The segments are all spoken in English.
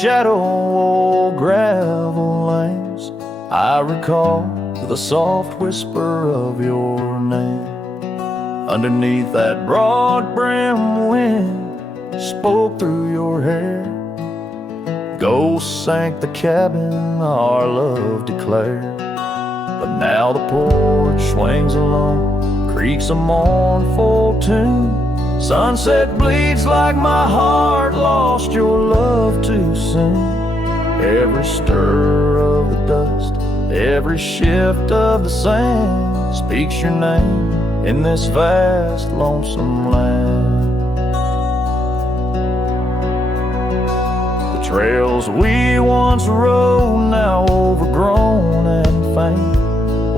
shadow old gravel lanes, I recall the soft whisper of your name. Underneath that broad brim wind spoke through your hair. Ghosts sank the cabin our love declared. But now the porch swings alone, creaks a mournful tune. Sunset bleeds like my heart lost your love too soon. Every stir of the dust, every shift of the sand speaks your name in this vast lonesome land. The trails we once rode, now overgrown and faint,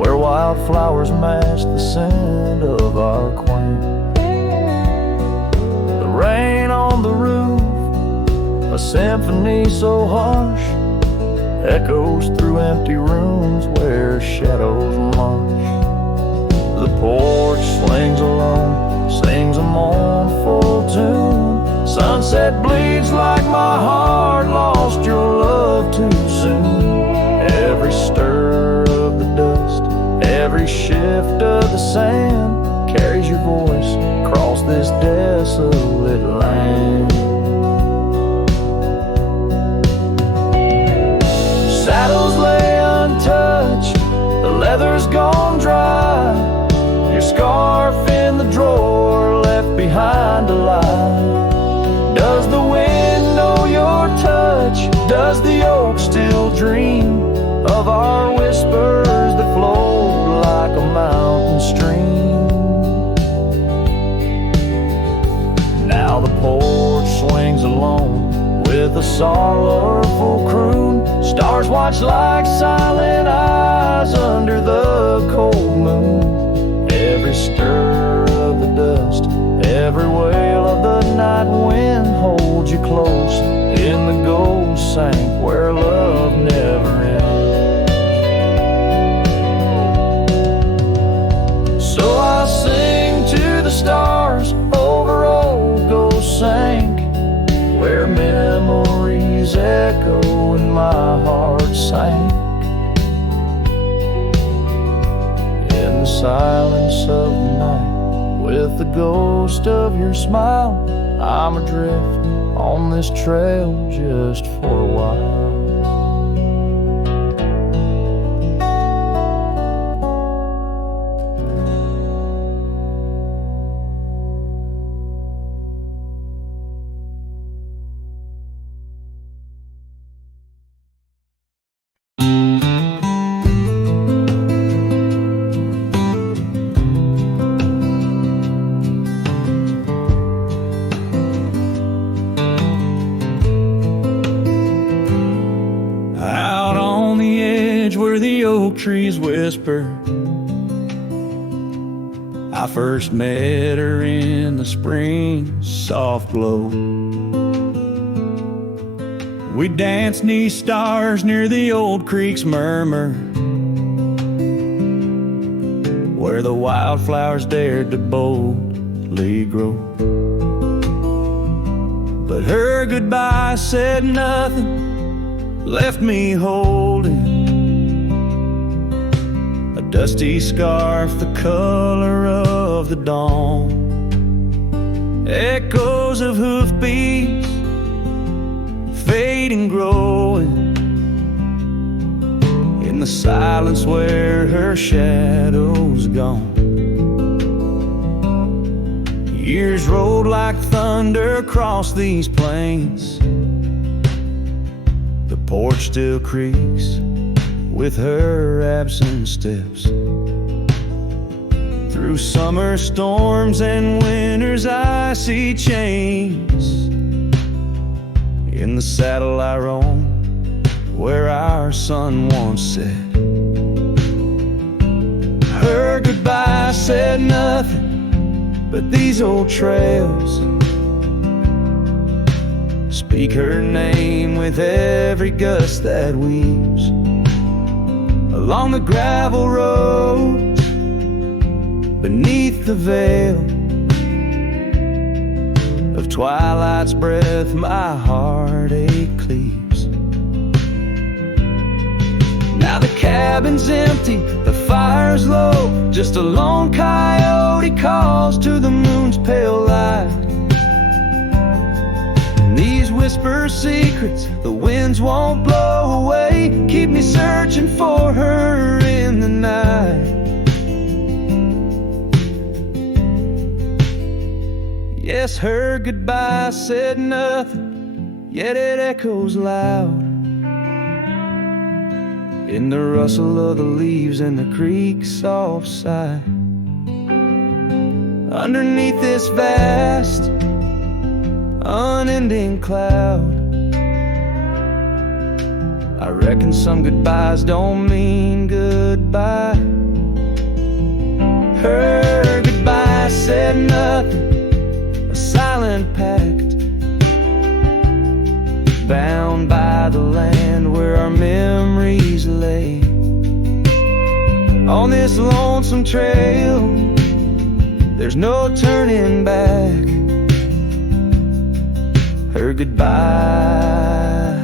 where wildflowers match the scent of our quaint. The rain on the roof, a symphony so harsh, echoes through empty rooms where shadows march. The porch swings alone, sings a mournful tune. Sunset bleeds like my heart lost your love too soon. Every stir of the dust, every shift of the sand carries your voice across this desolate land. Saddles lay untouched, the leather's gone dry. Your scarf in the drawer left behind to lie. Does the wind know your touch? Does the oak still dream of our whispers that flowed like a mountain stream? Now the porch swings alone with a sorrowful croon. Stars watch like silent eyes under the cold moon. Every stir of the dust, every wail of the night wind holds you close in the gold sank where love never ends. So I sing to the stars over old ghost sank, where memories echo and my heart sank. In the silence of the night, with the ghost of your smile, I'm adrift on this trail just for a while. Trees whisper, I first met her in the spring soft glow. We danced 'neath stars near the old creek's murmur, where the wildflowers dared to boldly grow. But her goodbye said nothing, left me holding dusty scarf, the color of the dawn. Echoes of hoofbeats, fading, growing in the silence where her shadow's gone. Years rolled like thunder across these plains. The porch still creaks with her absent steps. Through summer storms and winter's icy chains, in the saddle I roam where our sun once set. Her goodbye said nothing, but these old trails speak her name with every gust that weaves along the gravel roads beneath the veil of twilight's breath. My heartache cleaves. cabin's empty, the fire's low, just a lone coyote calls to the moon's pale light. And these whisper secrets the winds won't blow away, keep me searching for her in the night. Yes, her goodbye said nothing, yet it echoes loud in the rustle of the leaves and the creek's soft sigh. Underneath this vast, unending cloud, I reckon some goodbyes don't mean goodbye. Her goodbye said nothing, a silent pact, bound by the land where our memories lay. On this lonesome trail, there's no turning back. Her goodbye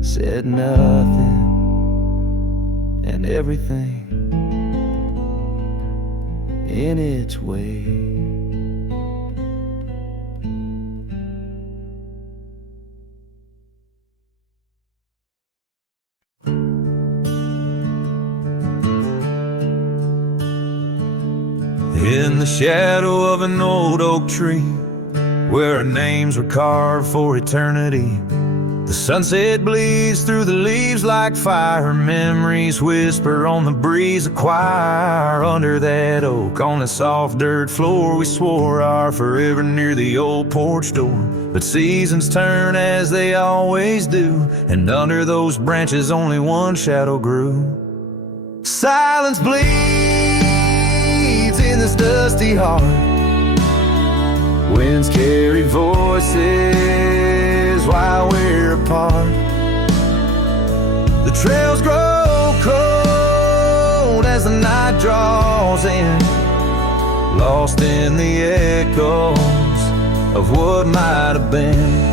said nothing, and everything in its way. In the shadow of an old oak tree, where our names were carved for eternity, the sunset bleeds through the leaves like fire. Memories whisper on the breeze, a choir. Under that oak, on the soft dirt floor, we swore our forever near the old porch door. But seasons turn as they always do, and under those branches only one shadow grew. Silence bleeds in this dusty heart. Winds carry voices while we're apart. The trails grow cold as the night draws in, lost in the echoes of what might have been.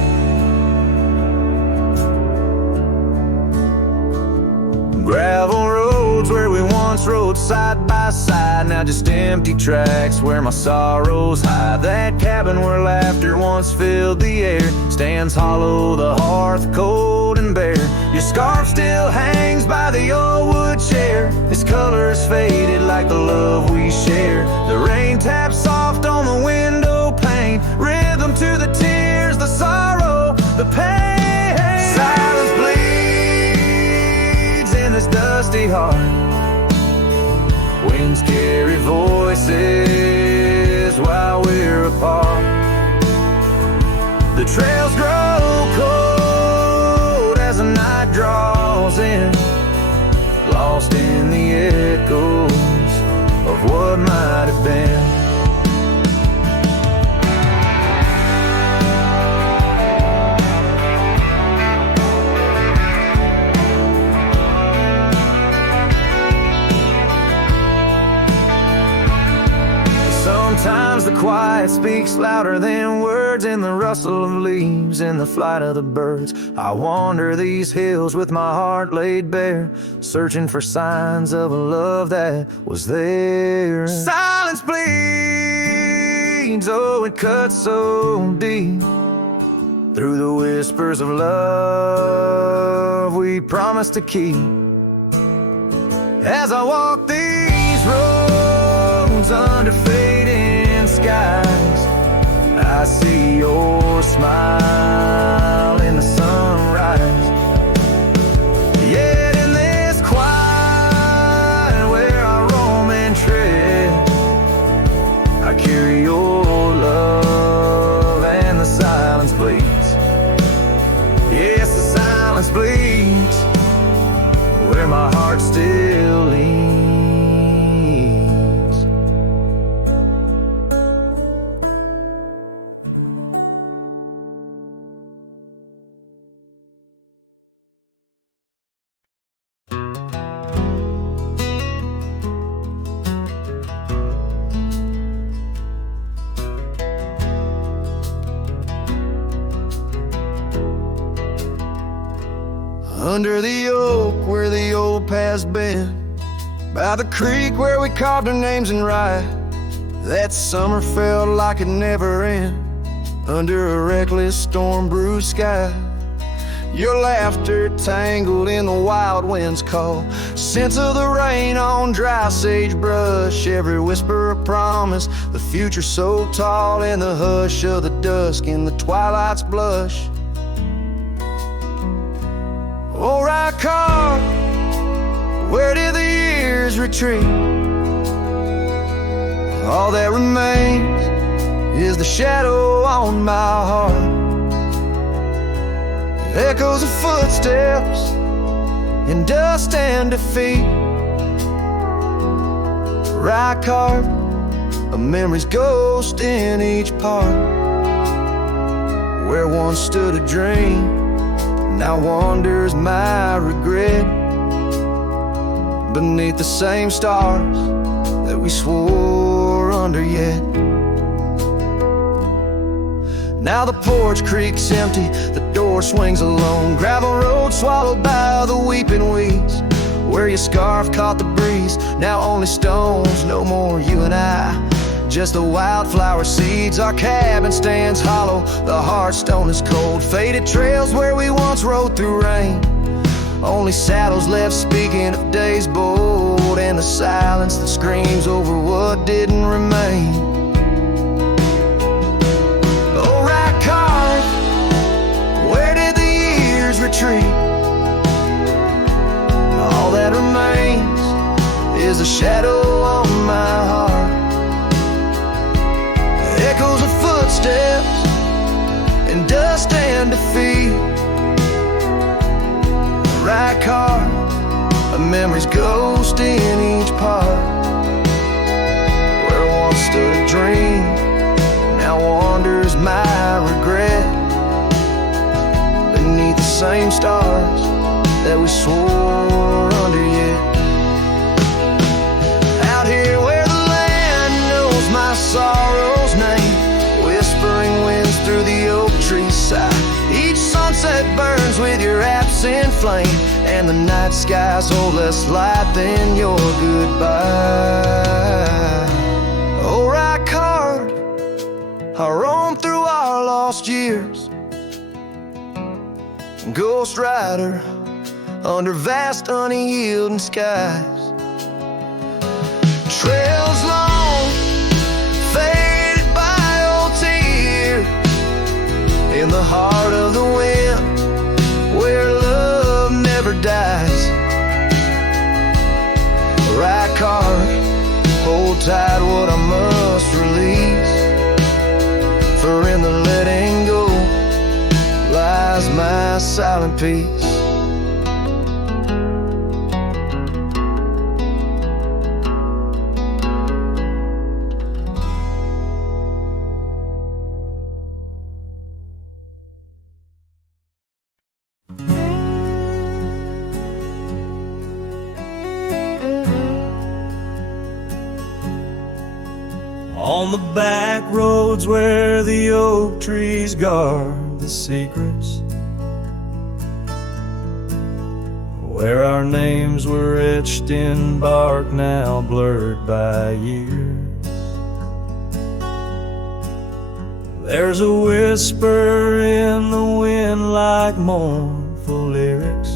Gravel roads where we once rode side by side, now just empty tracks where my sorrows hide. That cabin where laughter once filled the air stands hollow, the hearth cold and bare. Your scarf still hangs by the old wood chair, its colors faded like the love we share. The rain taps soft on the window pane, rhythm to the tears, the sorrow, the pain. Silence bleeds in this dusty heart. Winds carry voices while we're apart. The trails grow cold as the night draws in, lost in the echoes of what might have been. Sometimes the quiet speaks louder than words, in the rustle of leaves, in the flight of the birds. I wander these hills with my heart laid bare, searching for signs of a love that was there. Silence bleeds, oh it cuts so deep, through the whispers of love we promised to keep. As I walk these roads under fading skies, I see your smile in the sunrise. Yet in this quiet where I roam and tread, I carry your love, and the silence bleeds. Yes, the silence bleeds where my heart still leans. Under the oak where the old path's been, by the creek where we carved our names in rye. That summer felt like it never end, under a reckless storm-bruised sky. Your laughter tangled in the wild wind's call, scents of the rain on dry sagebrush, every whisper of promise, the future so tall, in the hush of the dusk, in the twilight's blush. Oh, right car, where did the years retreat? All that remains is the shadow on my heart, echoes of footsteps in dust and defeat. Right card, a memory's ghost in each part, where once stood a dream, now wanders my regret, beneath the same stars that we swore under yet. Now the porch creaks empty, the door swings alone, gravel road swallowed by the weeping weeds, where your scarf caught the breeze, now only stones, no more you and I, just the wildflower seeds. Our cabin stands hollow, the hearthstone is cold, faded trails where we once rode through rain, only saddles left speaking of days bold, and the silence that screams over what didn't remain. Retreat. All that remains is a shadow on my heart, echoes of footsteps in dust and defeat. Right car, a memory's ghost in each part, where once stood a dream, now wanders my regret, beneath the same stars that we swore under yet. Out here where the land knows my sorrow's name, whispering winds through the oak tree's side, each sunset burns with your absent flame, and the night skies hold less light than your goodbye. Oh, right card, I roam through our lost years, ghost rider under vast unyielding skies, trails long faded by old tears, in the heart of the wind where love never dies. Right card, hold tight what I must release, for in the letting go lies my silent peace. On the back roads where the oak trees guard the secrets, where our names were etched in bark now blurred by years, there's a whisper in the wind like mournful lyrics,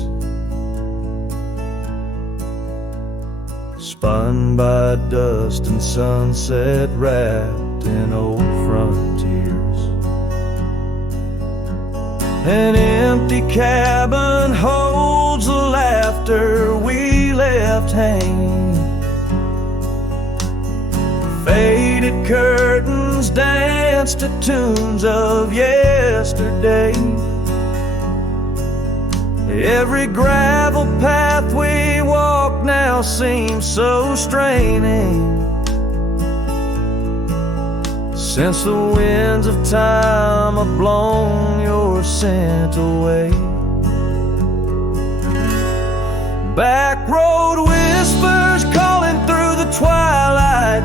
spun by dust and sunset wrapped in old frontiers. An empty cabin holds the laughter we left hanging, faded curtains dance to tunes of yesterday. Every gravel path we walk now seems so straining, since the winds of time have blown your scent away. Back road whispers calling through the twilight,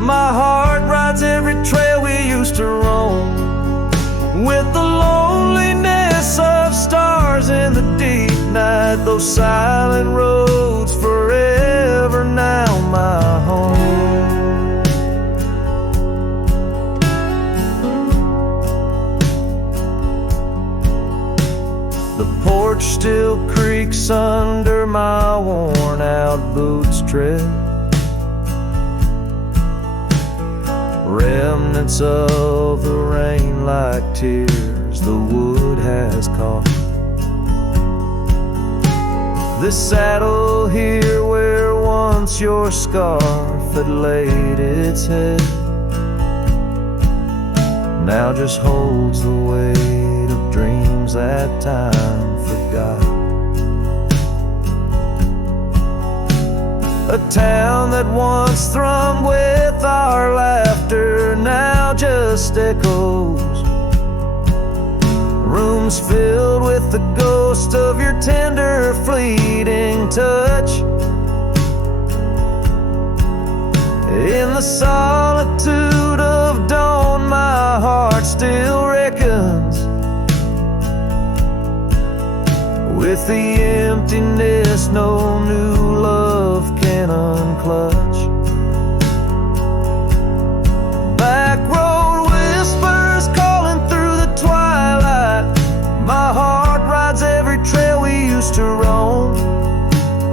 my heart rides every trail we used to roam, with the loneliness of stars in the deep night, those silent roads forever now my home. The porch still creaks under my worn out boots tread. Remnants of the rain like tears the wood has caught. This saddle here where once your scarf had laid its head now just holds the weight of dreams that time forgot. A town that once thrummed with our laughter now just echoes. Rooms filled with the ghost of your tender, fleeting touch. In the solitude of dawn, my heart still reckons with the emptiness no new love can unclutch. Back road whispers calling through the twilight. My heart rides every trail we used to roam,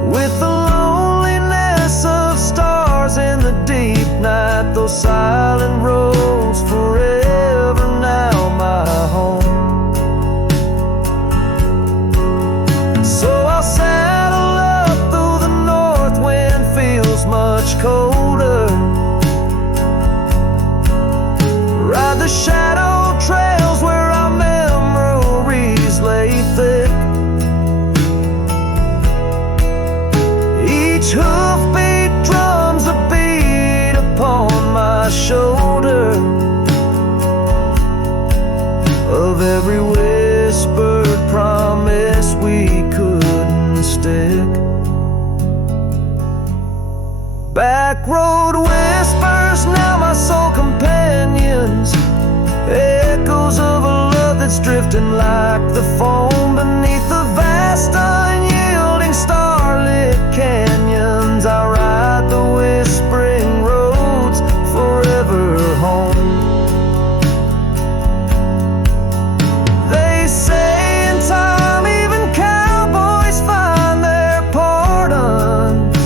with the loneliness of stars in the deep night. Those silent roads forever now my home. So I'll saddle up through the north wind feels much colder. Ride the shadow trails where our memories lay thick. Each hoofbeat drums a beat upon my shoulder of every whispered promise we couldn't stick. Back road whispers, now my soul companions, echoes of a love that's drifting like the foam beneath the vast unyielding starlit canyons. I ride the whispering roads forever home. They say in time even cowboys find their pardons,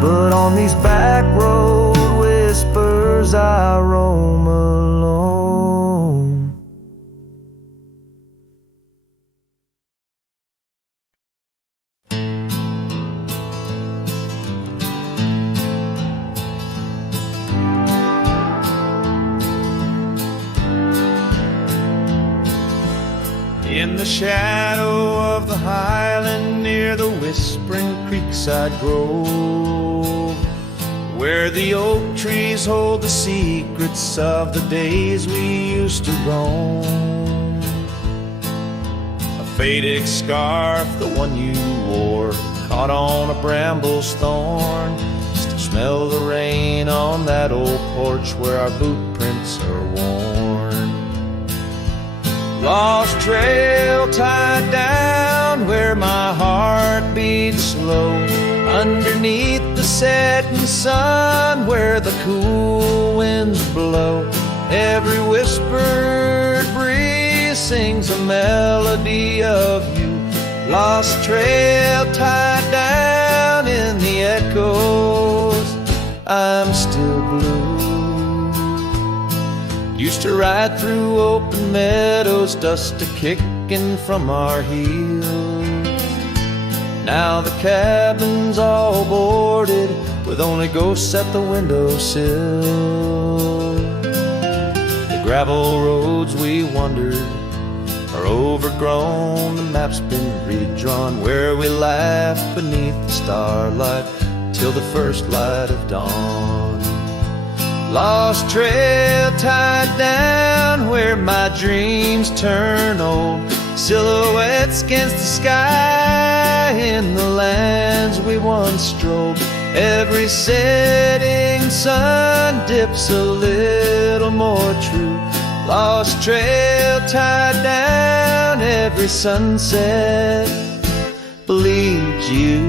but on these back road whispers I roam alone. In the shadow of the highland near the whispering creekside grove, where the oak trees hold the secrets of the days we used to roam. A faded scarf, the one you wore, caught on a bramble's thorn. Still smell the rain on that old porch where our boot prints are worn. Lost trail tied down where my heart beats slow, underneath the setting sun where the cool winds blow. Every whispered breeze sings a melody of you. Lost trail tied down in the echoes, I'm still blue. Used to ride through open meadows, dust a-kicking from our heels. Now the cabin's all boarded with only ghosts at the windowsill. The gravel roads we wandered are overgrown, the map's been redrawn, where we laughed beneath the starlight till the first light of dawn. Lost trail tied down where my dreams turn old, silhouettes against the sky in the lands we once strolled. Every setting sun dips a little more true. Lost trail tied down, every every sunset bleeds you.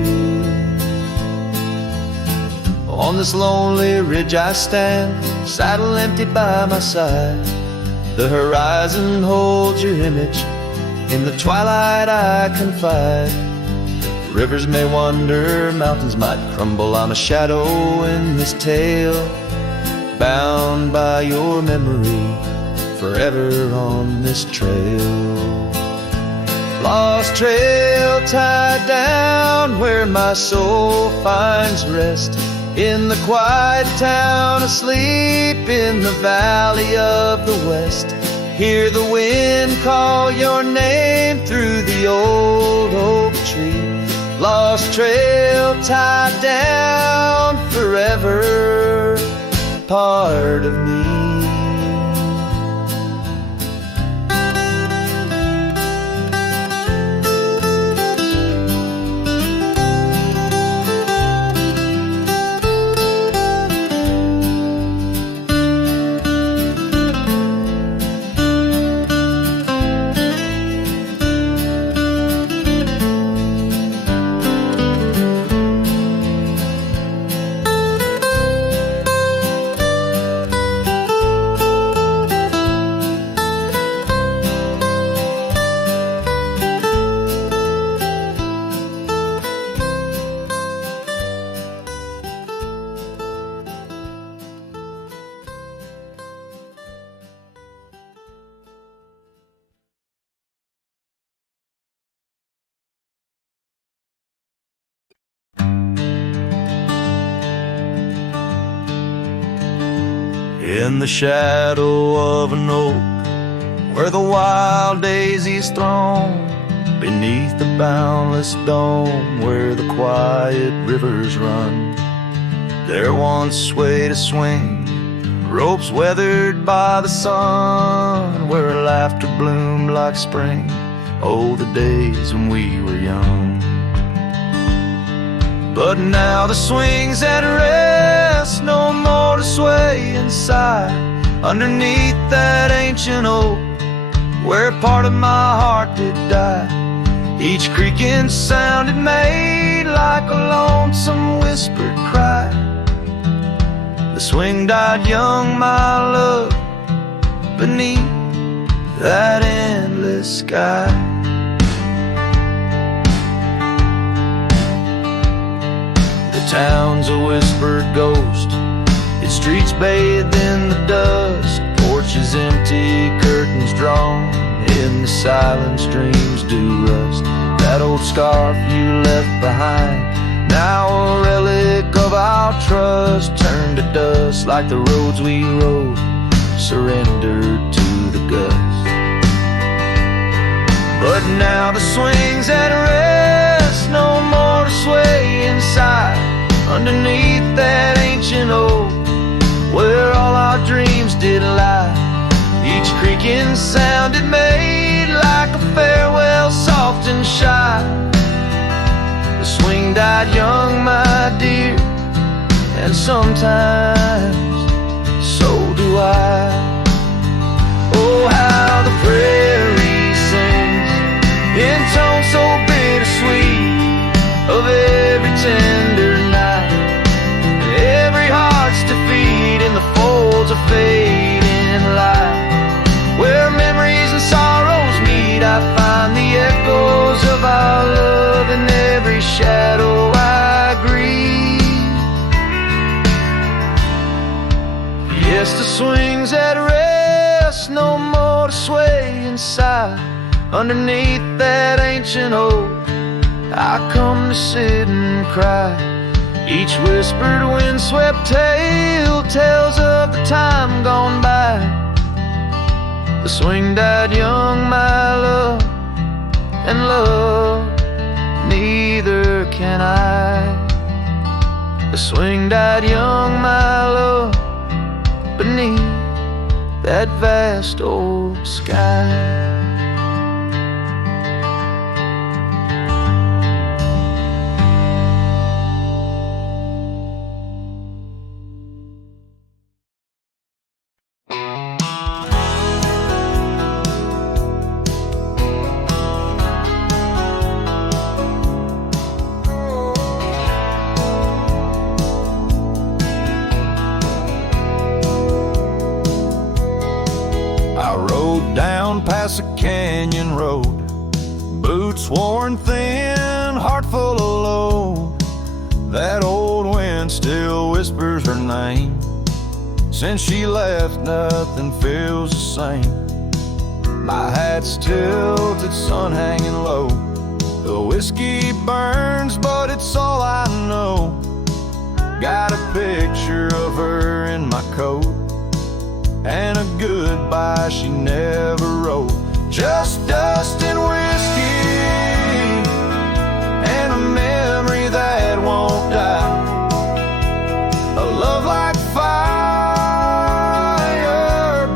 On this lonely ridge I stand, saddle empty by my side. The horizon holds your image, in the twilight I confide. Rivers may wander, mountains might crumble, I'm a shadow in this tale, bound by your memory, forever on this trail. Lost trail tied down where my soul finds rest, in the quiet town, asleep in the valley of the west. Hear the wind call your name through the old oak tree. Lost trail tied down forever, part of me. In the shadow of an oak, where the wild daisies throng, beneath the boundless dome, where the quiet rivers run, there once swayed a swing, ropes weathered by the sun, where laughter bloomed like spring. Oh, the days when we were young. But now the swing's at rest, no more to sway inside, underneath that ancient oak, where part of my heart did die. Each creaking sound it made like a lonesome whispered cry. The swing died young, my love, beneath that endless sky. The town's a whispered ghost, its streets bathed in the dust, porches empty, curtains drawn, in the silence dreams do rust. That old scarf you left behind, now a relic of our trust, turned to dust like the roads we rode, surrendered to the gust. But now the swing's at rest, no more to sway inside, underneath that ancient oak, where all our dreams did lie. Each creaking sound it made like a farewell, soft and shy. The swing died young, my dear, and sometimes so do I. Oh, how the prairie sings in tones so bittersweet of every tender night, and every heart's defeat in the folds of fading light. Where memories and sorrows meet, I find the echoes of our love in every shadow I grieve. Yes, the swing's at rest, no more to sway inside, underneath that ancient oak, I come to sit and cry. Each whispered windswept tale tells of the time gone by. The swing died young, my love, and love neither can I. The swing died young, my love, beneath that vast old sky. heart full of load, that old wind still whispers her name. Since she left, nothing feels the same. My hat's tilted, sun hanging low. The whiskey burns, but it's all I know. Got a picture of her in my coat, and a goodbye she never wrote. Just dust and whiskey, and a memory that won't die. A love like fire,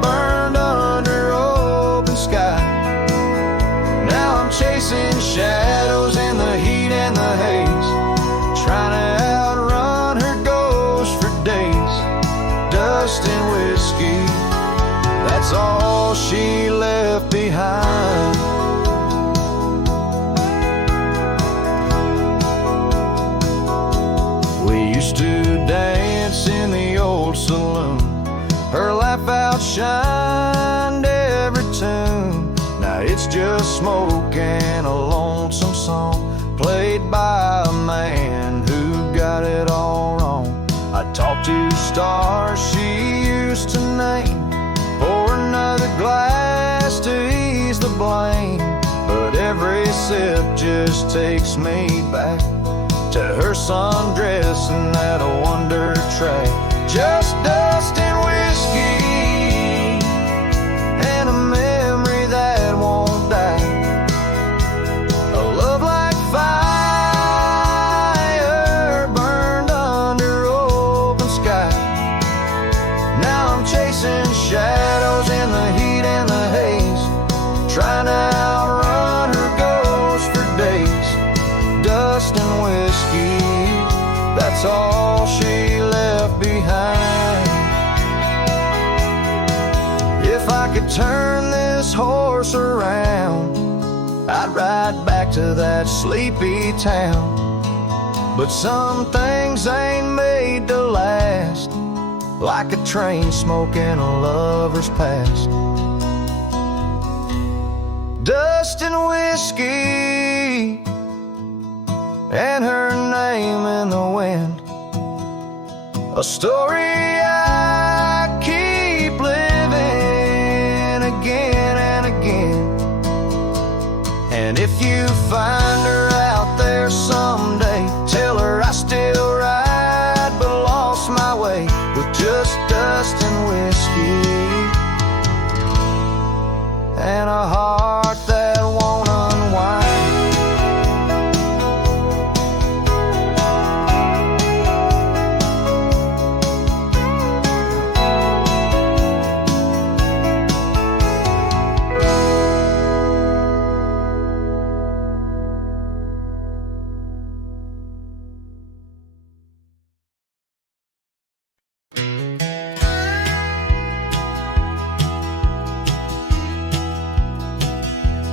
burned under open sky. Now I'm chasing shadows in the heat and the haze, trying to outrun her ghost for days. Dust and whiskey, that's all she left behind. We used to dance in the old saloon. Her laugh outshined every tune. Now it's just smoke and a lonesome song, played by a man who got it all wrong. I talked to stars she used to name, pour another glass to ease the blame. But every sip just takes me back to her sundress and that wonder track. Just dust and whiskey, and a memory that won't die. A love like fire, burned under open sky. Now I'm chasing shadows in the heat and the haze, trying to outrun her ghost for days. Dust and whiskey, that's all she left behind. If I could turn this horse around, I'd ride back to that sleepy town. But some things ain't made to last, like a train smoke in a lover's past. Dust and whiskey, and her name in the wind. A story I keep living again and again. And if you find her out there someday, tell her I still ride but lost my way, with just dust and whiskey, and a heart that won't unwind.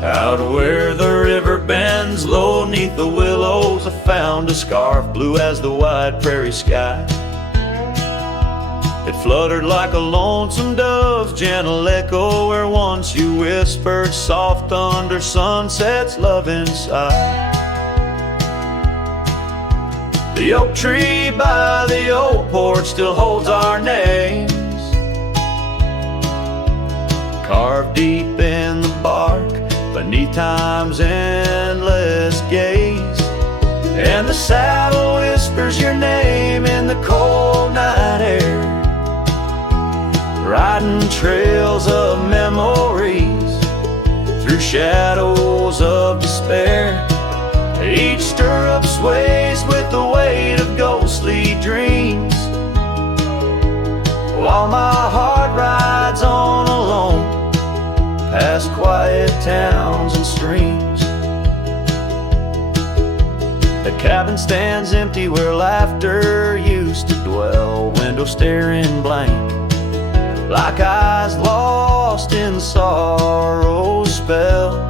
Out where the river bends low neath the willows, I found a scarf blue as the wide prairie sky. It fluttered like a lonesome dove's gentle echo, where once you whispered soft under sunset's loving sigh. The oak tree by the old porch still holds our names, carved deep in the bark beneath time's endless gaze. And the saddle whispers your name in the cold night air, riding trails of memories through shadows of despair. Each stirrup sways with the weight of ghostly dreams, while my heart rides on alone past quiet towns and streams. The cabin stands empty where laughter used to dwell, window staring blank, like eyes lost in sorrow's spell.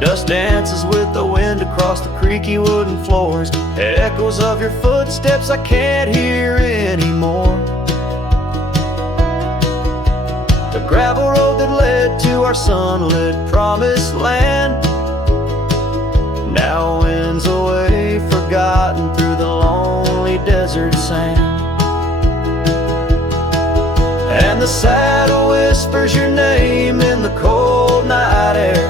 Dust dances with the wind across the creaky wooden floors, echoes of your footsteps I can't hear anymore. The gravel road that led to our sunlit promised land desert sand. And the saddle whispers your name in the cold night air,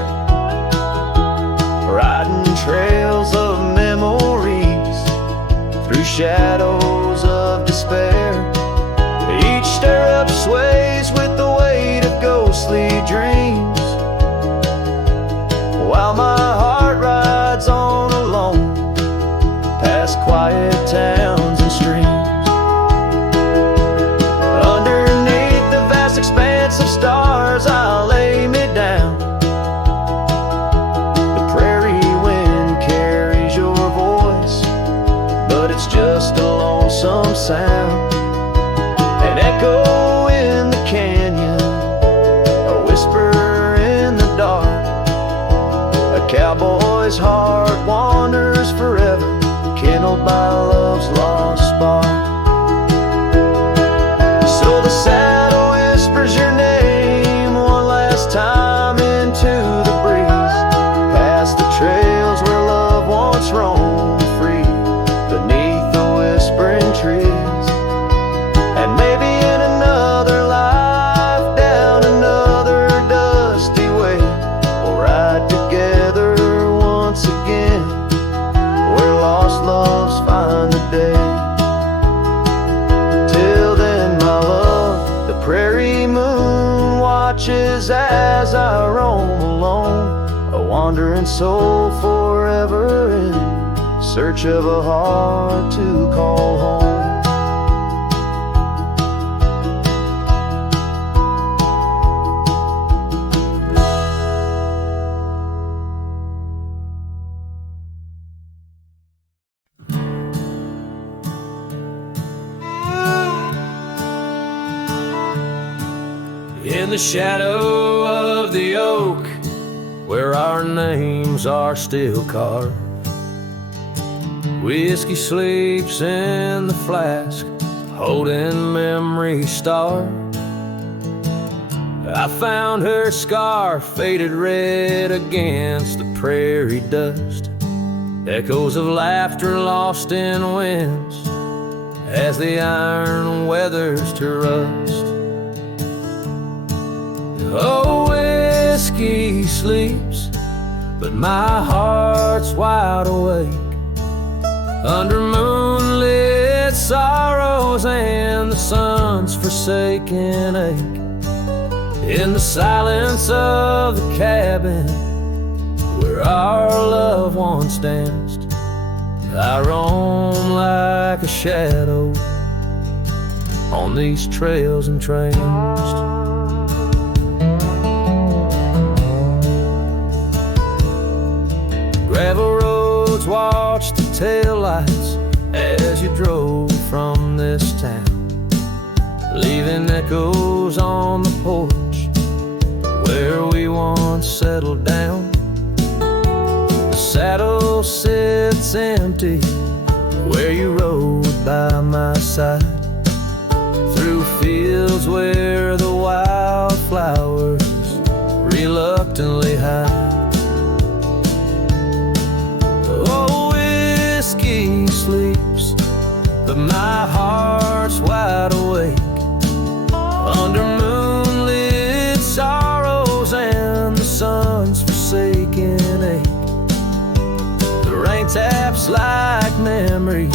riding trails of memories through shadows of despair. Each stirrup sways with the weight of ghostly dreams, while my heart rides on alone past quiet towns and streams. Underneath the vast expanse of stars I'll lay me down. The prairie wind carries your voice, but it's just a lonesome sound. An echo in the canyon, a whisper in the dark. A cowboy's heart wanders forever, kindled by love's lost spark. So the saddle whispers your name one last time into the breeze, past the trails where love once roamed free, beneath the whispering trees. And maybe in another life, down another dusty way, we'll ride together once again, where lost loves find the day. Till then, my love, the prairie moon watches as I roam alone, a wandering soul forever in search of a heart to call home. In the shadow of the oak, where our names are still carved, whiskey sleeps in the flask, holding memory starved. I found her scarf faded red against the prairie dust, echoes of laughter lost in winds as the iron weathers to rust. Oh, whiskey sleeps, but my heart's wide awake under moonlit sorrows and the sun's forsaken ache. In the silence of the cabin where our love once danced, I roam like a shadow on these trails entranced. Gravel roads watch the taillights as you drove from this town, leaving echoes on the porch where we once settled down. The saddle sits empty where you rode by my side, through fields where the wildflowers reluctantly hide. Oh, whiskey sleeps, but my heart's wide awake under moonlit sorrows and the sun's forsaken ache. The rain taps like memories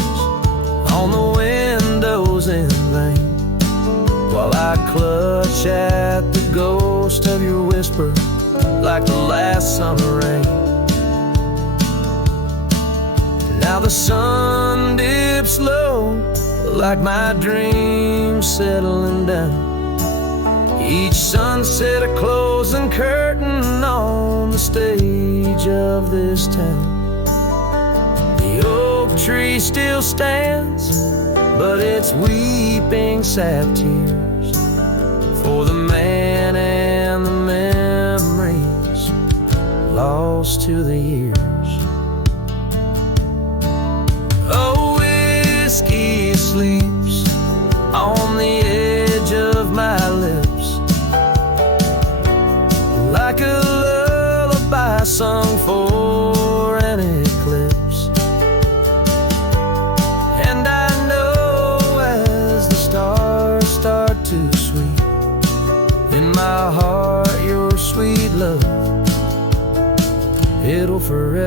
on the windows in vain, while I clutch at the ghost of your whisper like the last summer rain. Now the sun dips low like my dreams settling down, each sunset a closing curtain on the stage of this town. The oak tree still stands, but it's weeping sad tears for the man and the memories lost to the years. Oh, whiskey sleeps on the edge of my lips like a lullaby sung for an eclipse. And I know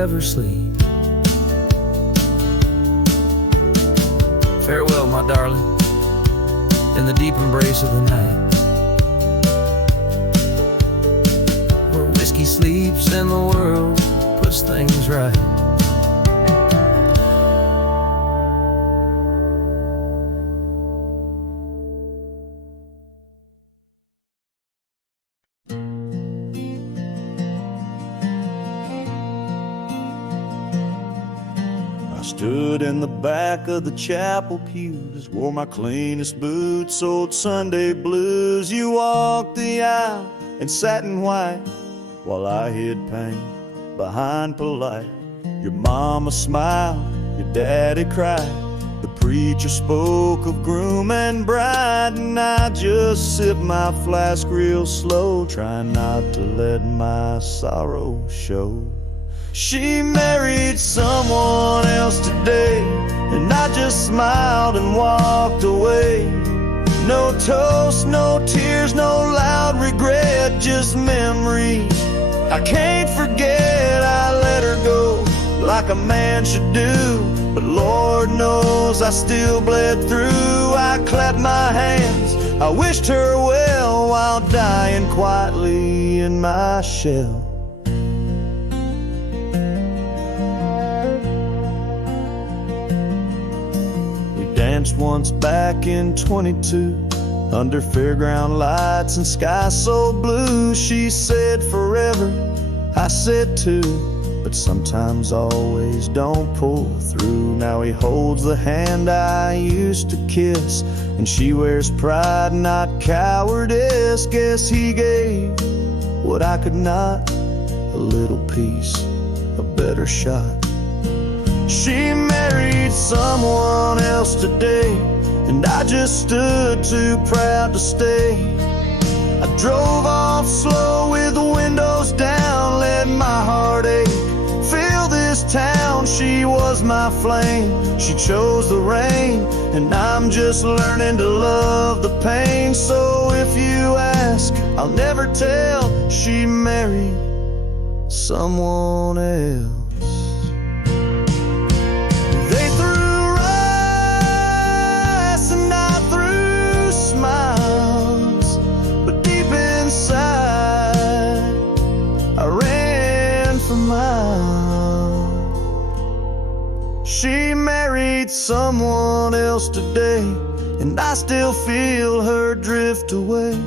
ever sleep. Farewell, my darling, in the deep embrace of the night, where whiskey sleeps and the world puts things right. Stood in the back of the chapel pews, wore my cleanest boots, old Sunday blues. You walked the aisle in satin white, while I hid pain behind polite. Your mama smiled, your daddy cried, the preacher spoke of groom and bride, and I just sipped my flask real slow, trying not to let my sorrow show. She married someone else today, and I just smiled and walked away. No toast, no tears, no loud regret, just memories I can't forget. I let her go like a man should do, but Lord knows I still bled through. I clapped my hands, I wished her well, while dying quietly in my shell. Danced once back in 22, under fairground lights and sky so blue. She said forever, I said too, but sometimes always don't pull through. Now he holds the hand I used to kiss, and she wears pride, not cowardice. Guess he gave what I could not, a little piece, a better shot. She married someone else today, and I just stood too proud to stay. I drove off slow with the windows down, let my heart ache fill this town. She was my flame, she chose the rain, and I'm just learning to love the pain. So if you ask, I'll never tell, she married someone else. She married someone else today, and I still feel her drift away.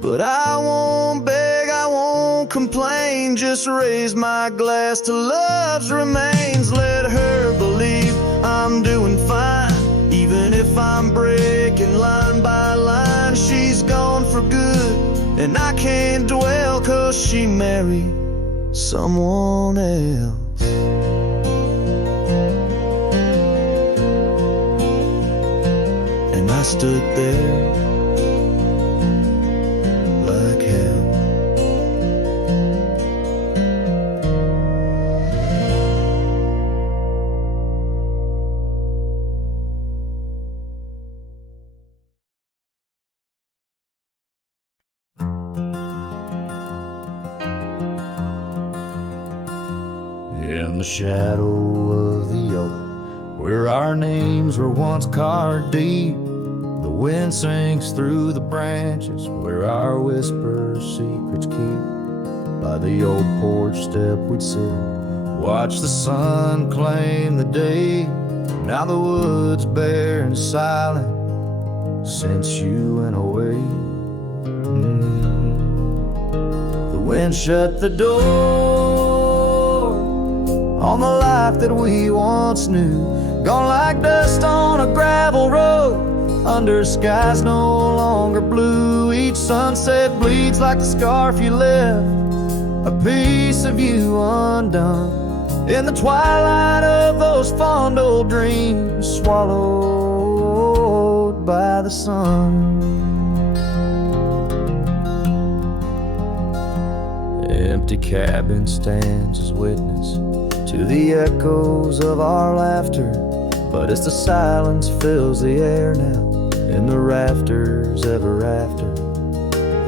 But I won't beg, I won't complain, just raise my glass to love's remains. Let her believe I'm doing fine, even if I'm breaking line by line. She's gone for good, and I can't dwell, 'cause she married someone else. I stood there like hell. In the shadow of the oak, where our names were once carved deep, the wind sinks through the branches, where our whispers secrets keep. By the old porch step we'd sit, watch the sun claim the day. Now the wood's bare and silent since you went away. The wind shut the door on the life that we once knew, gone like dust on a gravel road, under skies no longer blue. Each sunset bleeds like the scarf you left, a piece of you undone. In the twilight of those fond old dreams, swallowed by the sun. Empty cabin stands as witness to the echoes of our laughter, but as the silence fills the air now, in the rafters ever after,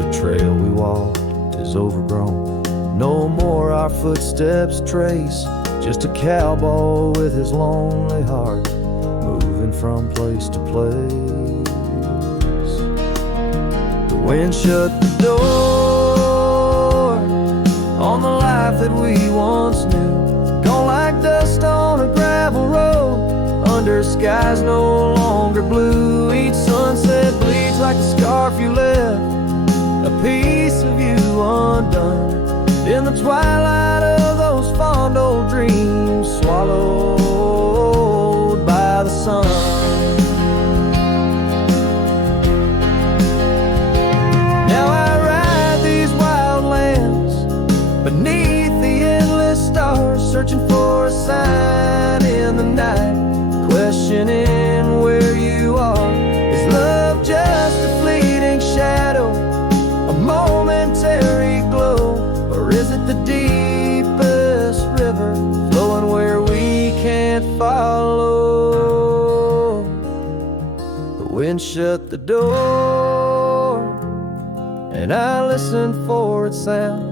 the trail we walked is overgrown. No more our footsteps trace, just a cowboy with his lonely heart, moving from place to place. The wind shut the door on the life that we once knew, gone like dust on a gravel road, under skies no longer blue. Each sunset bleeds like the scarf you left, a piece of you undone, in the twilight of those fond old dreams, swallowed by the sun. Now I ride these wild lands beneath the endless stars, searching for a sign in the night, questioning where you are. Is love just a fleeting shadow, a momentary glow, or is it the deepest river flowing where we can't follow? The wind shut the door and I listen for its sound.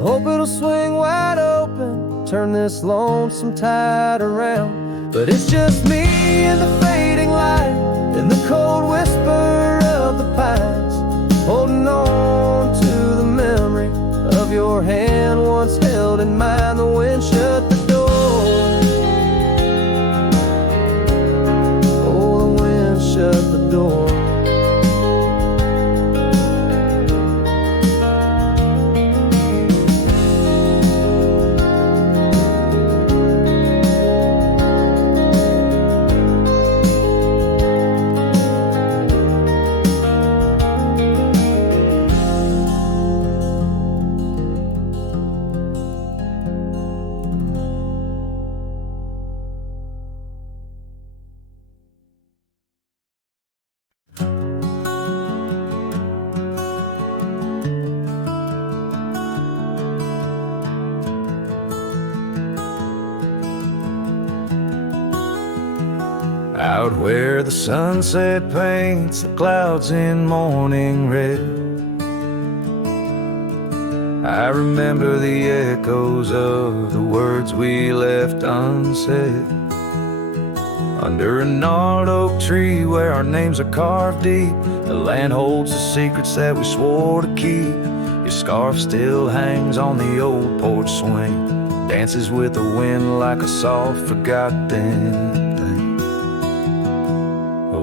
Hope it'll swing wide open, turn this lonesome tide around. But it's just me and the fading light, and the cold whisper of the pines, holding on to the memory of your hand once held in mine. The wind shut the door. Oh, the wind shut the door. Out where the sunset paints the clouds in morning red, I remember the echoes of the words we left unsaid. Under a gnarled oak tree where our names are carved deep, the land holds the secrets that we swore to keep. Your scarf still hangs on the old porch swing, dances with the wind like a soft forgotten thing.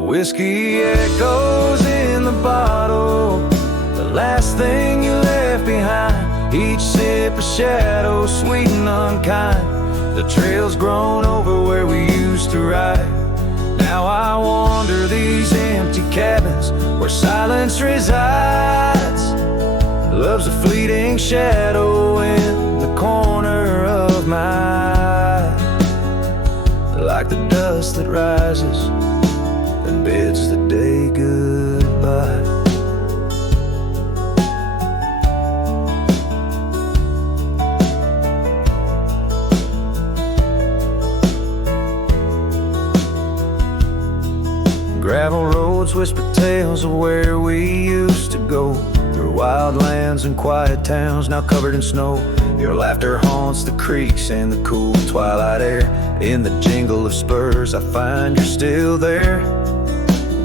Whiskey echoes in the bottle, the last thing you left behind. Each sip a shadow, sweet and unkind. The trail's grown over where we used to ride. Now I wander these empty cabins where silence resides. Love's a fleeting shadow in the corner of my eye, like the dust that rises and bids the day goodbye. Gravel roads whisper tales of where we used to go, through wild lands and quiet towns now covered in snow. Your laughter haunts the creeks and the cool twilight air. In the jingle of spurs I find you're still there.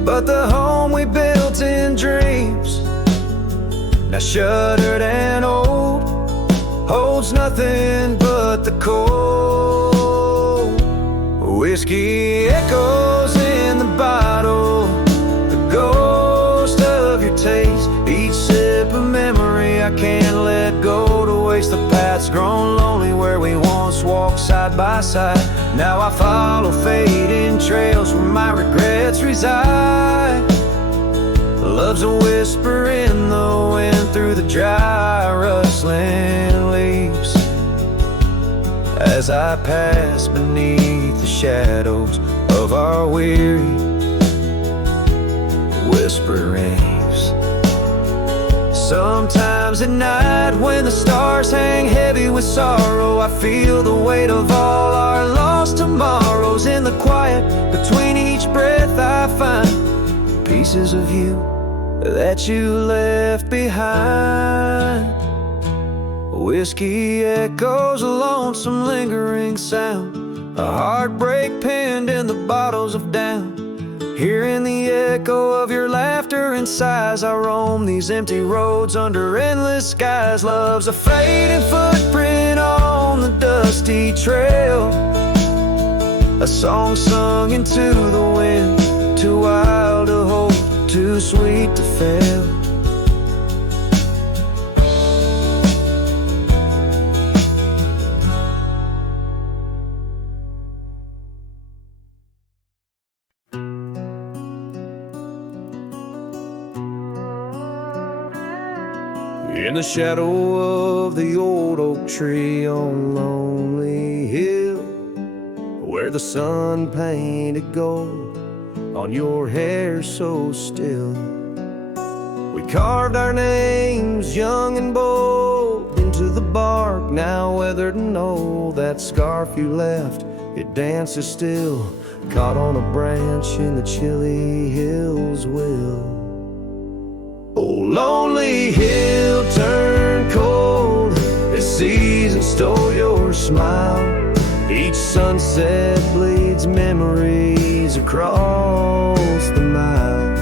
But the home we built in dreams, now shuttered and old, holds nothing but the cold. Whiskey echoes in the bottle, the ghost of your taste. Each sip a memory I can't let go, to waste the paths grown lonely where we once walked side by side. Now I follow fading trails where my regrets reside. Love's a whisper in the wind through the dry rustling leaves, as I pass beneath the shadows of our weary whisperings. Sometimes at night when the stars hang heavy with sorrow, I feel the weight of all our lost tomorrows. In the quiet between each breath I find pieces of you that you left behind. Whiskey echoes, a lonesome lingering sound, a heartbreak pinned in the bottles of down. Hearing the echo of your laughter and sighs, I roam these empty roads under endless skies. Love's a fading footprint on the dusty trail, a song sung into the wind, too wild to hold, too sweet to fail. In the shadow of the old oak tree on Lonely Hill, where the sun painted gold on your hair so still, we carved our names young and bold into the bark, now weathered and old. That scarf you left, it dances still, caught on a branch in the chilly hills will. Oh, lonely hill turned cold, this season stole your smile. Each sunset bleeds memories across the mile.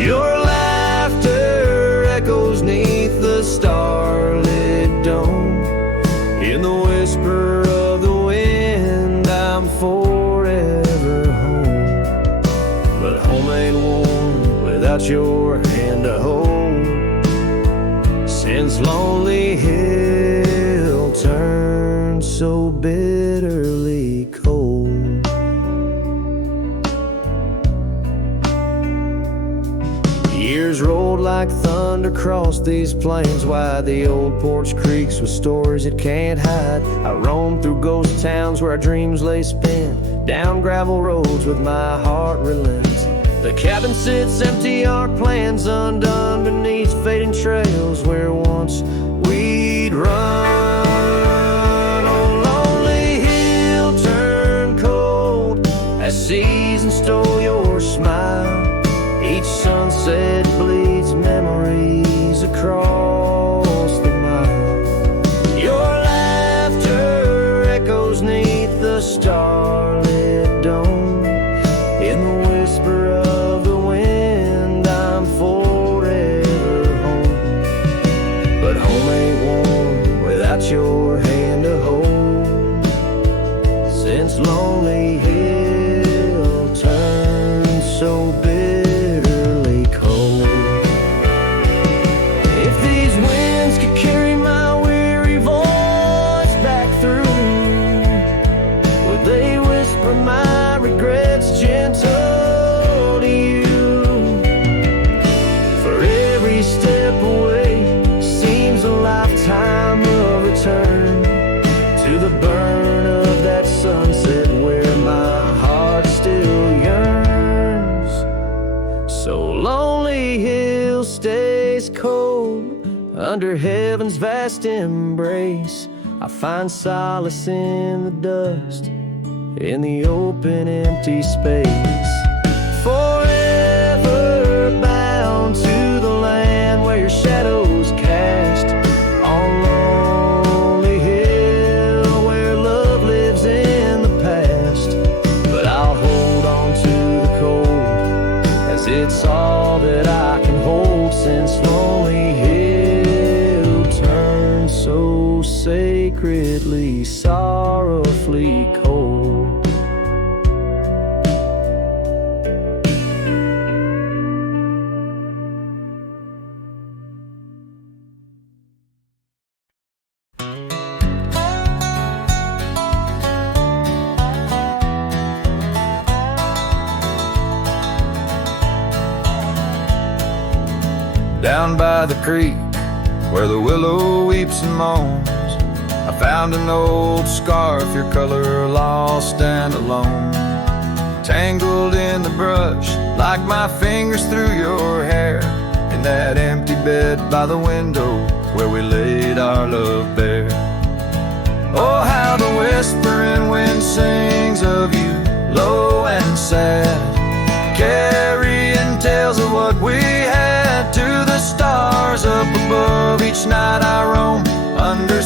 Your laughter echoes neath the starlit dome. In the whisper of the wind, I'm forever home. But home ain't warm without your hand to hold, since Lonely Hill turned so bitterly cold. Years rolled like thunder across these plains, why the old porch creaks with stories it can't hide. I roam through ghost towns where our dreams lay spent, down gravel roads with my heart relents. The cabin sits empty, our plans undone beneath fading trails where once we'd run. Oh, lonely hill turned cold as season stole your smile. Each sunset bleeds memories across the mile. Your laughter echoes neath the starlit dome. In the whisper of the wind, I'm forever home. But home ain't warm without your hand to hold, since Lonely Hill turned so bitterly cold. If these winds could carry my weary voice back through, would they whisper my regrets gentle to you? For every step away seems a lifetime of return to the burn of that sunset where my heart still yearns. So Lonely Hill stays cold under heaven's vast embrace. I find solace in the dust, in the open empty space. Forever bound to the land where your shadows cast, on Lonely Hill where love lives in the past. But I'll hold on to the cold, as it's all that I can hold, since Lonely Hill turned so sacredly, sorrowfully cold. Down by the creek where the willow weeps and moans, I found an old scarf, your color lost and alone, tangled in the brush like my fingers through your hair, in that empty bed by the window where we laid our love bare. Oh, how the whispering wind sings of you, low and sad, carrying tales of what we had to the stars up above. Each night I roam under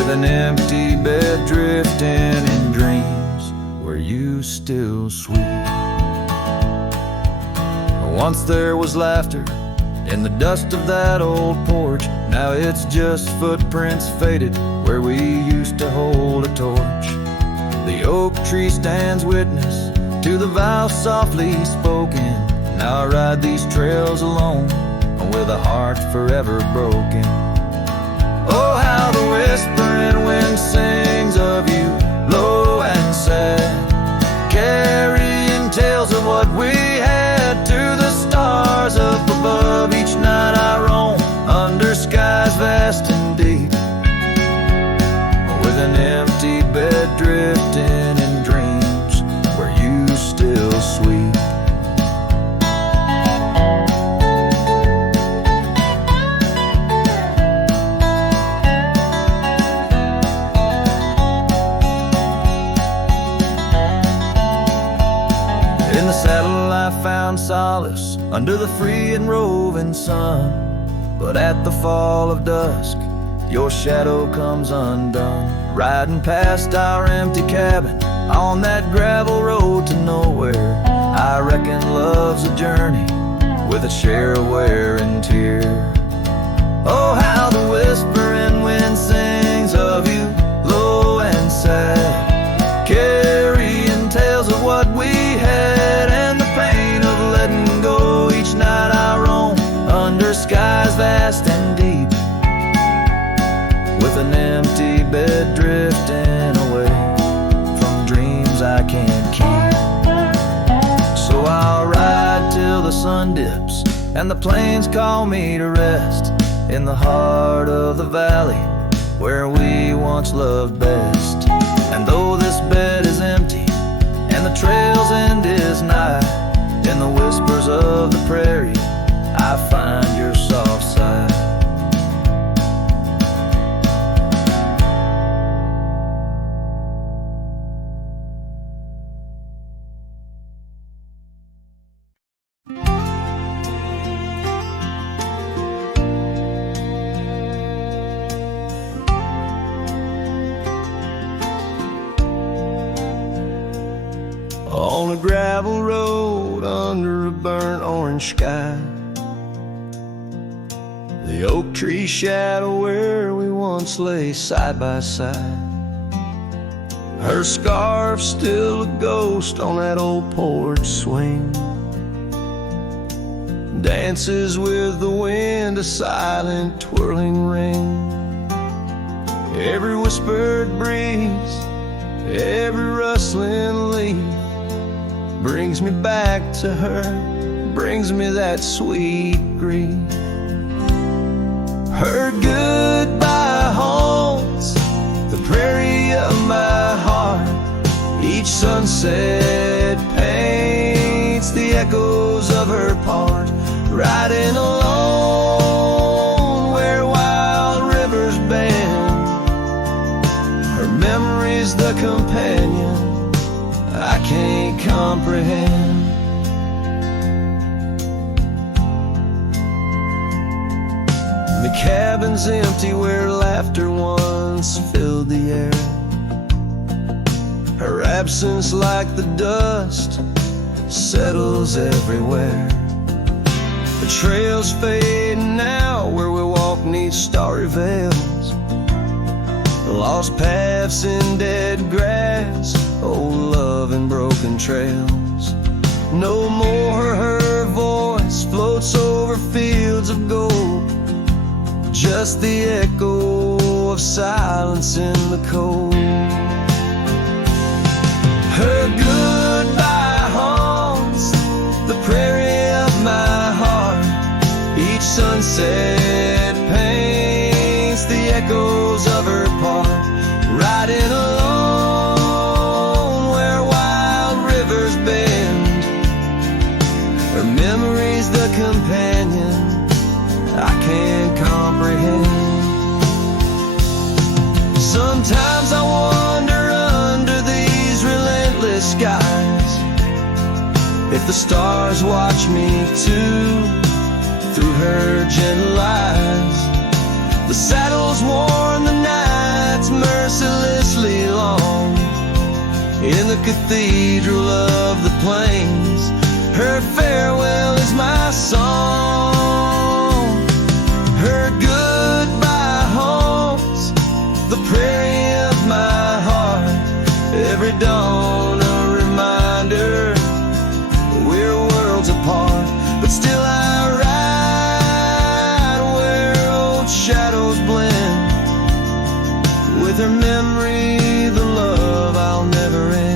with an empty bed drifting in dreams where you still sweet. Once there was laughter in the dust of that old porch. Now it's just footprints faded where we used to hold a torch. The oak tree stands witness to the vow softly spoken. Now I ride these trails alone with a heart forever broken. Oh, how the whispering wind sings of you, low and sad, carrying tales of what we had to the stars up above. Each night I roam under skies vast and deep, with an empty bed drifting in dreams where you still sweet. In the saddle I found solace under the free and roving sun, but at the fall of dusk your shadow comes undone. Riding past our empty cabin on that gravel road to nowhere, I reckon love's a journey with a share of wear and tear. Oh, how the whispering wind sings of you, low and sad, carrying tales of what we had and the pain of letting go. Each night I roam under skies vast and deep, with an empty bed drifting away from dreams I can't keep. So I'll ride till the sun dips and the plains call me to rest in the heart of the valley where we once loved best. And though this bed is empty and the trail's end is nigh, in the whispers of the prairie I find your soft side. On a gravel road under a burnt orange sky, the oak tree shadow where we once lay side by side. Her scarf still a ghost on that old porch swing, dances with the wind a silent twirling ring. Every whispered breeze, every rustling leaf brings me back to her, brings me that sweet grief. Her goodbye haunts the prairie of my heart. Each sunset paints the echoes of her part. Riding alone where wild rivers bend, her memory's the companion I can't comprehend. The cabin's empty where laughter once filled the air. Her absence like the dust settles everywhere. The trails fade now where we walk neath starry veils, lost paths in dead grass, old love and broken trails. No more her voice floats over fields of gold, just the echo of silence in the cold. Her goodbye haunts the prairie of my heart. Each sunset paints the echoes of her part. Riding alone where wild rivers bend, her memory's the companion I can't comprehend. Sometimes I wander under these relentless skies, if the stars watch me too through her gentle eyes. The saddle's worn, the night's in the cathedral of the plains. Her farewell is my song. Her goodbye haunts the prairie of my heart. Every dawn a reminder we're worlds apart, but still I ride where old shadows blend with her memory, the love I'll never end.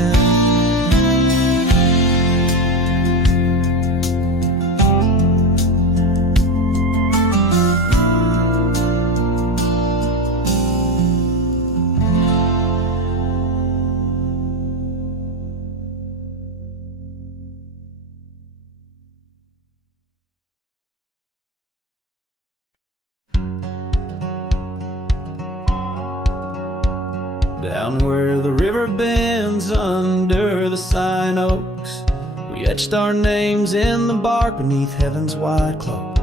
Down where the river bends under the sign oaks, we etched our names in the bark beneath heaven's wide cloak.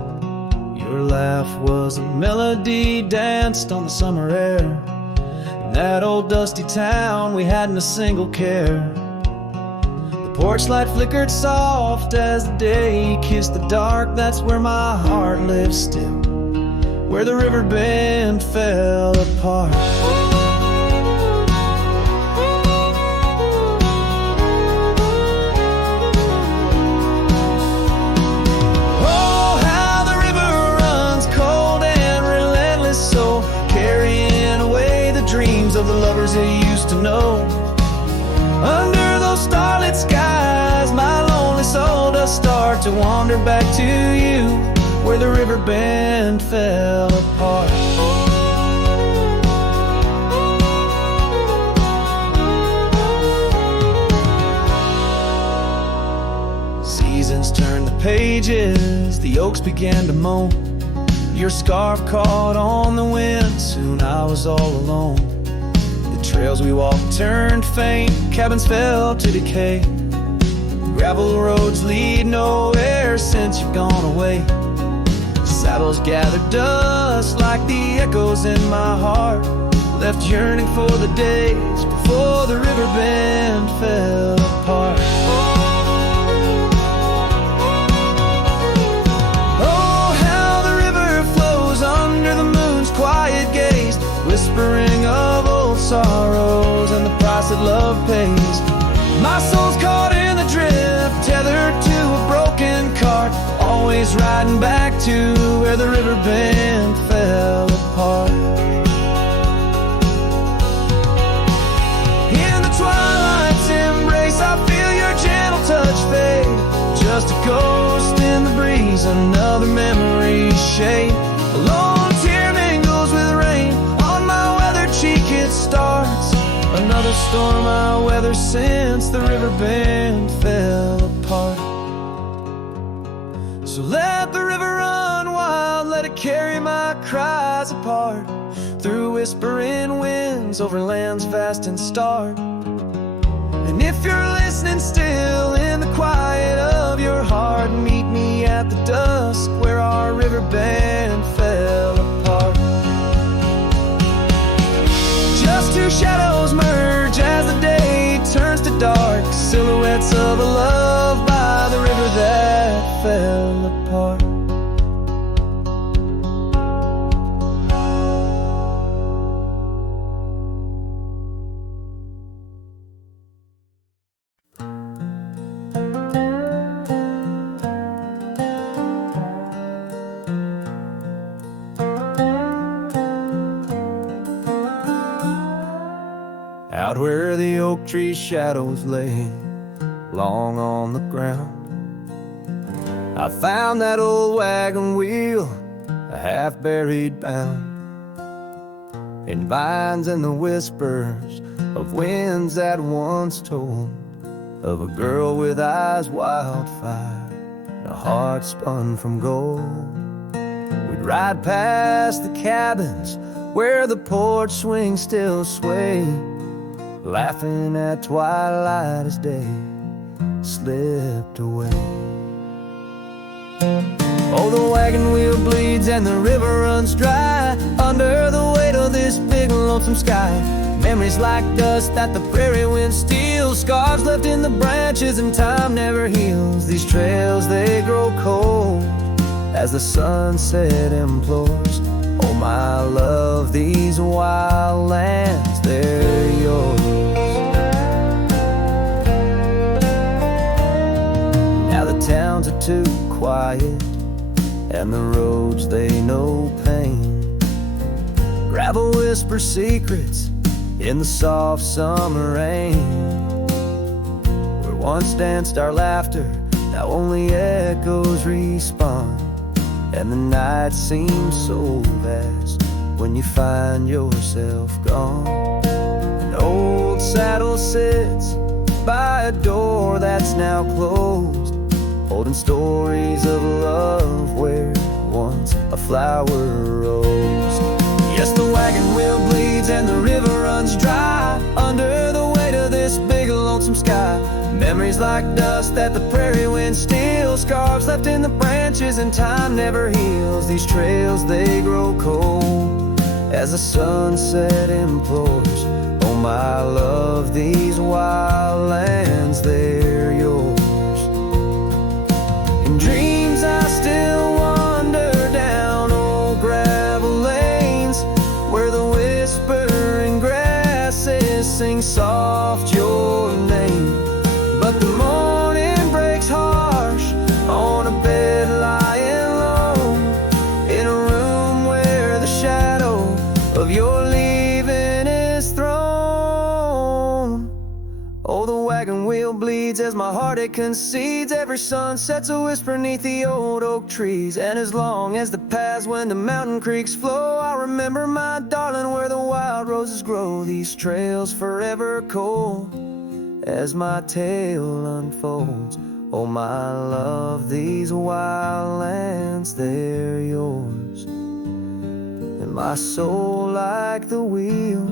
Your laugh was a melody danced on the summer air. In that old dusty town we hadn't a single care. The porch light flickered soft as the day kissed the dark. That's where my heart lives still, where the river bend fell apart. Dreams of the lovers they used to know. Under those starlit skies, my lonely soul does start to wander back to you, where the river bend fell apart. Seasons turned the pages, the oaks began to moan. Your scarf caught on the wind, soon I was all alone. The trails we walked turned faint, cabins fell to decay. Gravel roads lead nowhere since you've gone away. Saddles gathered dust like the echoes in my heart, left yearning for the days before the river bend fell apart. Under the moon's quiet gaze, whispering of old sorrows and the price that love pays. My soul's caught in the drift, tethered to a broken cart, always riding back to where the river bend fell apart. In the twilight's embrace, I feel your gentle touch fade. Just a ghost in the breeze, another memory shade. A lone tear mingles with rain, on my weathered cheek it starts. Another storm I weather since the river bend fell apart. So let the river run wild, let it carry my cries apart, through whispering winds, over lands vast and stark. And if you're listening still in the quiet of your heart, meet me at the dusk where our river bend fell apart. Just two shadows merge as the day turns to dark, silhouettes of a love by the river that fell apart. Out where the oak tree shadows lay long on the ground, I found that old wagon wheel, a half-buried bound, in vines and the whispers of winds that once told of a girl with eyes wildfire and a heart spun from gold. We'd ride past the cabins where the porch swings still sway, laughing at twilight as day slipped away. Oh, the wagon wheel bleeds and the river runs dry under the weight of this big lonesome sky. Memories like dust that the prairie wind steals, scars left in the branches and time never heals. These trails, they grow cold as the sunset implores. Oh, my love, these wild lands, they're yours. Now the towns are too quiet and the roads, they know pain. Gravel whispers secrets in the soft summer rain. Where once danced our laughter, now only echoes respond. And the night seems so vast when you find yourself gone. An old saddle sits by a door that's now closed, holding stories of love where once a flower rose. Yes, the wagon wheel bleeds and the river runs dry under the weight of this big lonesome sky. Memories like dust that the prairie wind steals, scars left in the branches and time never heals. These trails, they grow cold as the sunset implores. Oh, my love, these wild lands, they're yours. In dreams I still wander down old gravel lanes where the whispering grasses sing soft your name. But the morning breaks harsh on a bed lying low in a room where the shadow of your leaving is thrown. Oh, the wagon wheel bleeds as my heart it concedes. Every sunset's a whisper neath the old oak trees. And as long as the paths when the mountain creeks flow, I'll remember my darling where the wild roses grow. These trails forever cold as my tale unfolds. Oh, my love, these wild lands, they're yours. And my soul, like the wheel,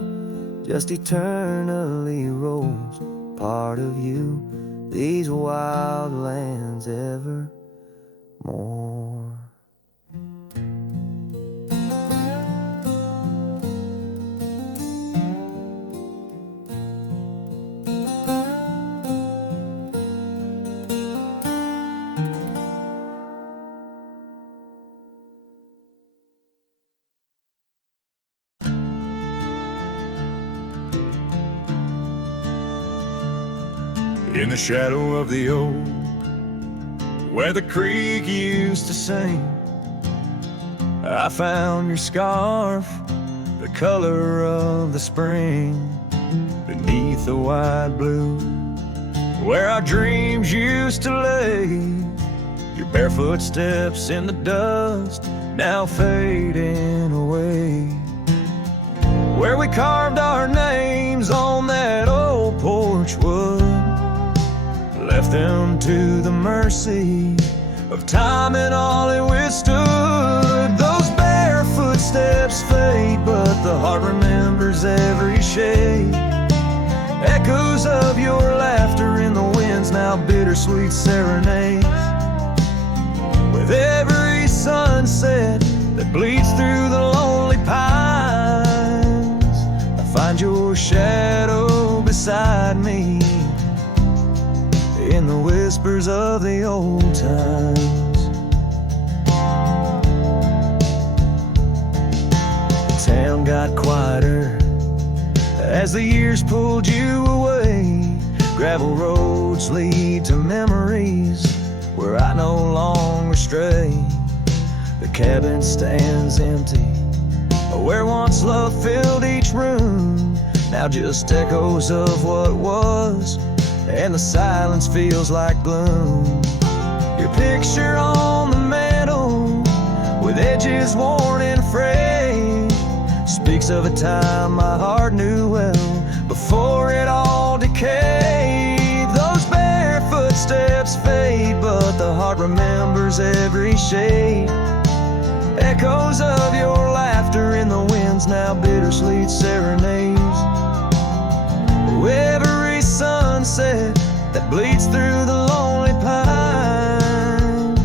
just eternally rolls. Part of you, these wild lands evermore. In the shadow of the oak, where the creek used to sing, I found your scarf, the color of the spring, beneath the wide blue, where our dreams used to lay. Your barefoot steps in the dust, now fading away. Where we carved our names on that old porch wood, left them to the mercy of time and all it withstood. Those bare footsteps fade, but the heart remembers every shade. Echoes of your laughter in the winds, now bittersweet serenades. With every sunset that bleeds through the lonely pines, I find your shadow beside me in the whispers of the old times. The town got quieter as the years pulled you away. Gravel roads lead to memories where I no longer stray. The cabin stands empty where once love filled each room, now just echoes of what was, and the silence feels like gloom. Your picture on the mantle, with edges worn and frayed, speaks of a time my heart knew well, before it all decayed. Those bare footsteps fade, but the heart remembers every shade. Echoes of your laughter in the winds, now bittersweet serenades. Every sunset that bleeds through the lonely pines,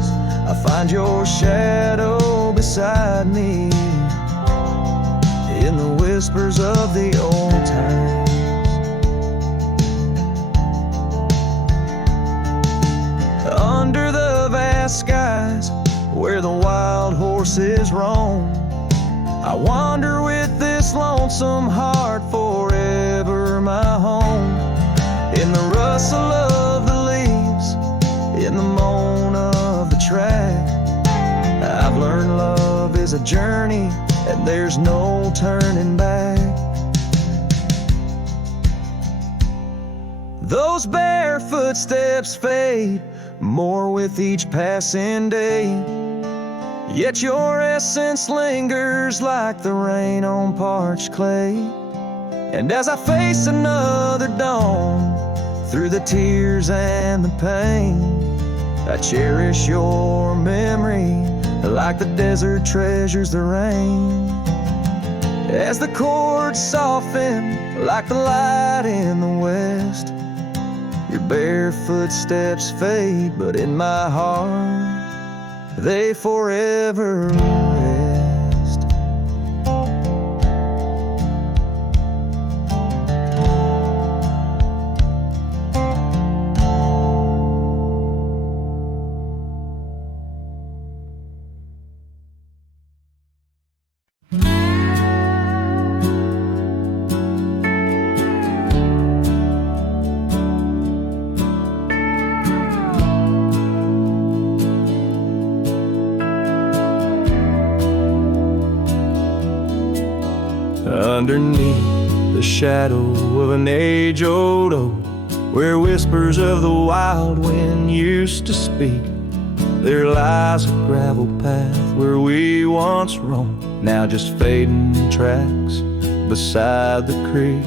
I find your shadow whispers of the old times. Under the vast skies where the wild horses roam, I wander with this lonesome heart, forever my home. In the rustle of the leaves, in the moan of the track, I've learned love is a journey and there's no turning back. Those bare footsteps fade more with each passing day, yet your essence lingers like the rain on parched clay. And as I face another dawn, through the tears and the pain, I cherish your memory like the desert treasures the rain. As the chords soften like the light in the west, your bare footsteps fade, but in my heart they forever rest. Underneath the shadow of an age-old oak, where whispers of the wild wind used to speak, there lies a gravel path where we once roamed, now just fading tracks beside the creek.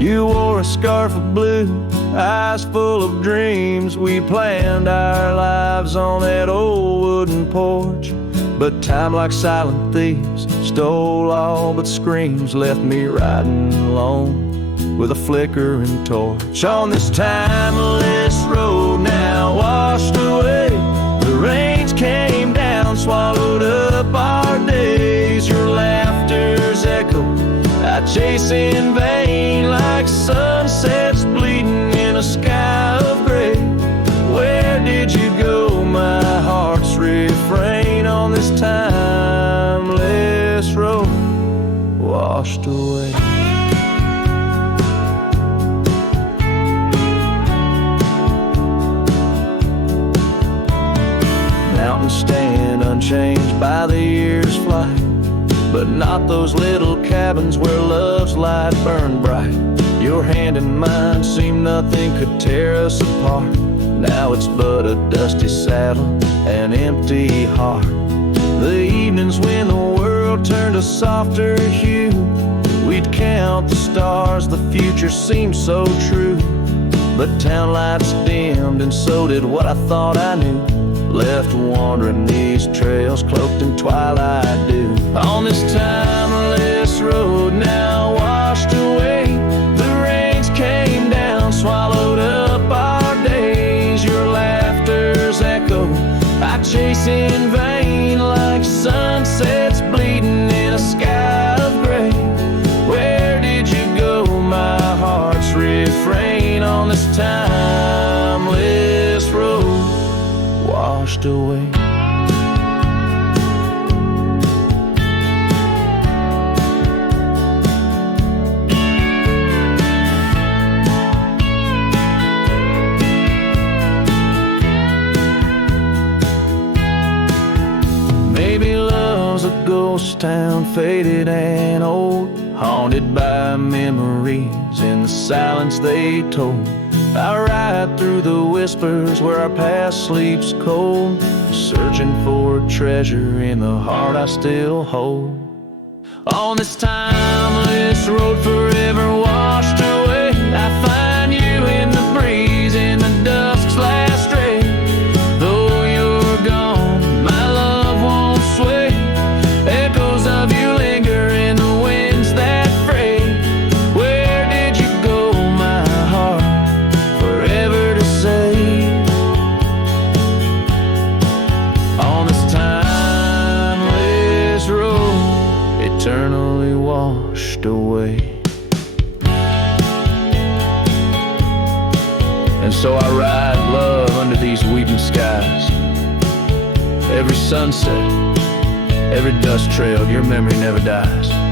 You wore a scarf of blue, eyes full of dreams. We planned our lives on that old wooden porch, but time, like silent thieves, stole all but screams, left me riding alone with a flickering torch. On this timeless road now washed away, the rains came down, swallowed up our days. Your laughter's echo I chase in vain, like sunsets bleeding in a sky of gray. Where did you go, my heart's refrain, on this timeless road washed away? Mountains stand unchanged by the year's flight, but not those little cabins where love's light burned bright. Your hand in mine seemed nothing could tear us apart. Now it's but a dusty saddle, an empty heart. The evenings when the world turned a softer hue, we'd count the stars, the future seemed so true. But town lights dimmed, and so did what I thought I knew. Left wandering these trails, cloaked in twilight dew. On this timeless road now washed away, the rains came down, swallowed up our days. Your laughter's echo I chase in vain, like sunsets bleeding in a sky of gray. Where did you go, my heart's refrain, on this timeless road washed away? Maybe love's a ghost town, faded and old, haunted by memories in the silence they told. I ride through the whispers where our past sleeps cold, searching for a treasure in the heart I still hold. On this timeless road forever washed away, I find you in the breeze, in the dusk's last ray. Though you're gone, my love won't sway. Echoes of you linger in the winds that fray. Where did you go, my heart, forever to say? On this timeless road, eternally washed away. And so I ride love under these weeping skies. Every sunset, every dust trail, your memory never dies.